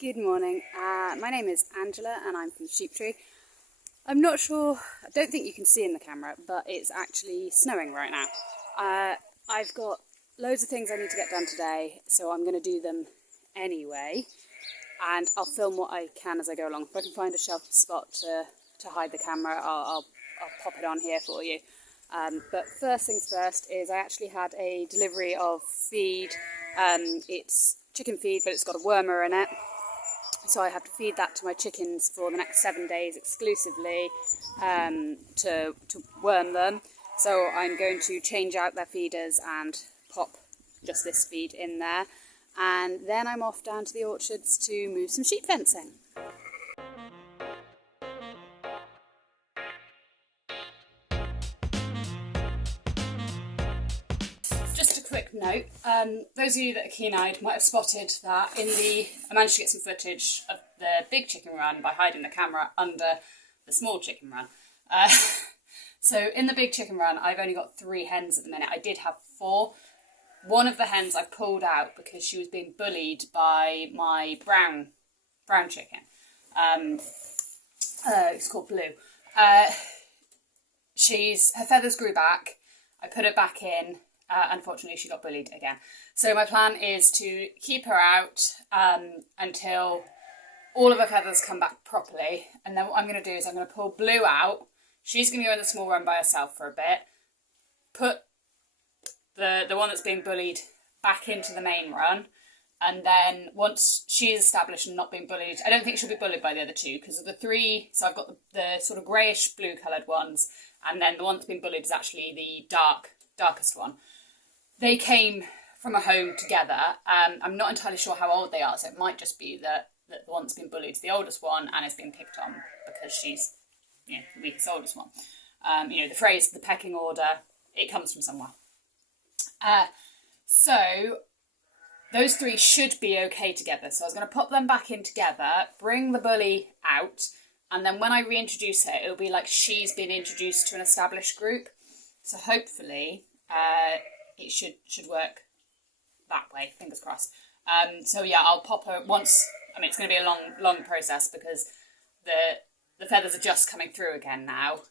Good morning, my name is Angela and I'm from Sheep Tree. I'm not sure, I don't think you can see in the camera, but it's actually snowing right now. I've got loads of things I need to get done today, so I'm going to do them anyway, and I'll film what I can as I go along. If I can find a sheltered spot to hide the camera, I'll pop it on here for you. But first things first is I actually had a delivery of feed. It's chicken feed, but it's got a wormer in it. So I have to feed that to my chickens for the next 7 days exclusively to worm them. So I'm going to change out their feeders and pop just this feed in there. And then I'm off down to the orchards to move some sheep fencing. Just a quick note, those of you that are keen-eyed might have spotted that I managed to get some footage of the big chicken run by hiding the camera under the small chicken run. So in the big chicken run, I've only got 3 hens at the minute. I did have 4. One of the hens I pulled out because she was being bullied by my brown chicken. It's called Blue. Her feathers grew back. I put her back in. Unfortunately, she got bullied again. So my plan is to keep her out until all of her feathers come back properly. And then what I'm going to do is I'm going to pull Blue out. She's going to go in the small run by herself for a bit. Put the one that's being bullied back into the main run. And then once she's established and not being bullied, I don't think she'll be bullied by the other 2 because of the 3. So I've got the sort of greyish blue coloured ones. And then the one that's been bullied is actually the darkest one. They came from a home together. I'm not entirely sure how old they are, so it might just be that the one that's been bullied is the oldest one and is being picked on because she's the weakest oldest one. The phrase, the pecking order, it comes from somewhere. So those 3 should be okay together. So I was going to pop them back in together, bring the bully out, and then when I reintroduce her, it'll be like she's been introduced to an established group. So hopefully it should work that way, fingers crossed. So yeah, I'll pop her once. I mean, it's going to be a long process because the feathers are just coming through again now.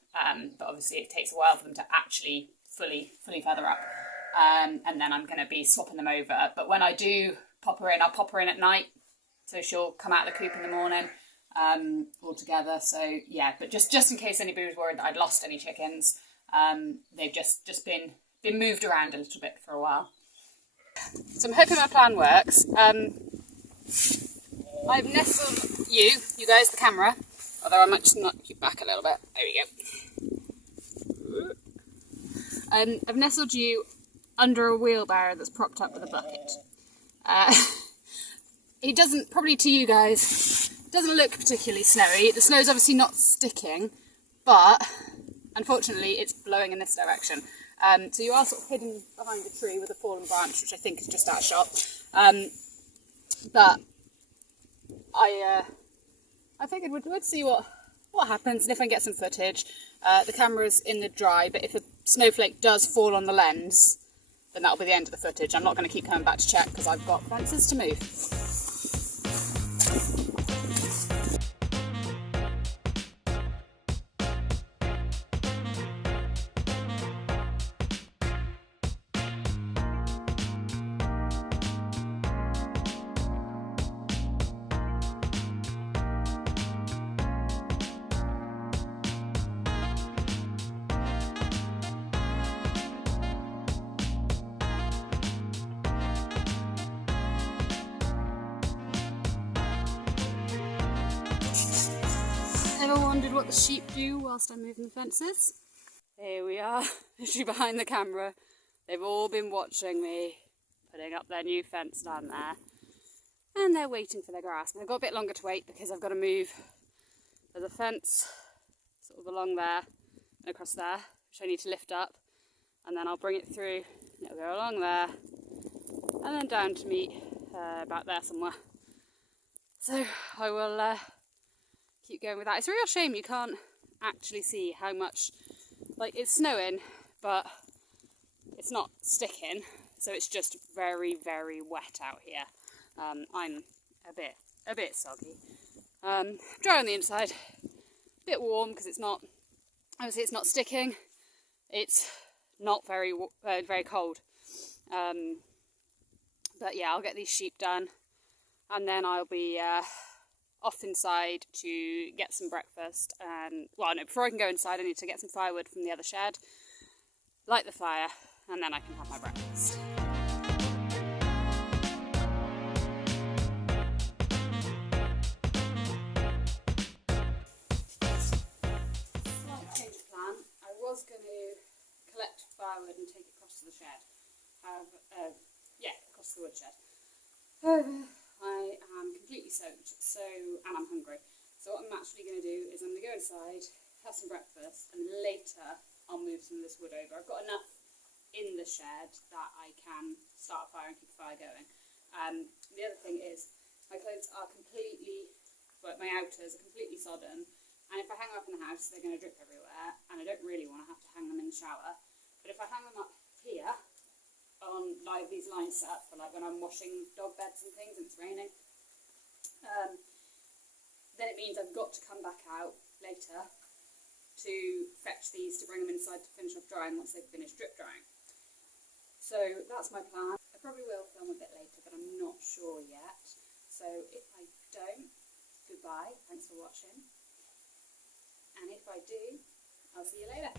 But obviously it takes a while for them to actually fully feather up. And then I'm going to be swapping them over. But when I do pop her in, I'll pop her in at night. So she'll come out of the coop in the morning all together. So yeah, but just in case anybody was worried that I'd lost any chickens, they've just been moved around a little bit for a while. So I'm hoping my plan works. I've nestled you guys, the camera, although I might just knock you back a little bit. There we go. I've nestled you under a wheelbarrow that's propped up with a bucket. It doesn't, probably to you guys, doesn't look particularly snowy. The snow's obviously not sticking, but unfortunately it's blowing in this direction. So you are sort of hidden behind a tree with a fallen branch, which I think is just out of shot. But I figured we'd see what happens, and if I can get some footage. The camera's in the dry, but if a snowflake does fall on the lens, then that'll be the end of the footage. I'm not going to keep coming back to check because I've got fences to move. Ever wondered what the sheep do whilst I'm moving the fences? Here we are, literally behind the camera. They've all been watching me putting up their new fence down there. And they're waiting for their grass. And they've got a bit longer to wait because I've got to move the fence sort of along there and across there, which I need to lift up. And then I'll bring it through, and it'll go along there, and then down to meet about there somewhere. So I will keep going with that. It's a real shame you can't actually see how much, like, it's snowing, but it's not sticking, so it's just very, very wet out here. I'm a bit soggy. Dry on the inside, a bit warm because it's not, obviously it's not sticking, it's not very cold. But yeah, I'll get these sheep done, and then I'll be off inside to get some breakfast. And well, no, before I can go inside, I need to get some firewood from the other shed, light the fire, and then I can have my breakfast. Slight change of plan. I was going to collect firewood and take it across to the shed. Across the woodshed. I am completely soaked, and I'm hungry. So what I'm actually going to do is I'm going to go inside, have some breakfast, and later I'll move some of this wood over. I've got enough in the shed that I can start a fire and keep the fire going. The other thing is, my clothes are my outers are completely sodden, and if I hang them up in the house, they're going to drip everywhere, and I don't really want to have to hang them in the shower. But if I hang them up here, on these lines set up for like when I'm washing dog beds and things and it's raining, then it means I've got to come back out later to fetch these to bring them inside to finish off drying once they've finished drip drying. So that's my plan. I probably will film a bit later, but I'm not sure yet. So if I don't, goodbye, thanks for watching. And if I do, I'll see you later.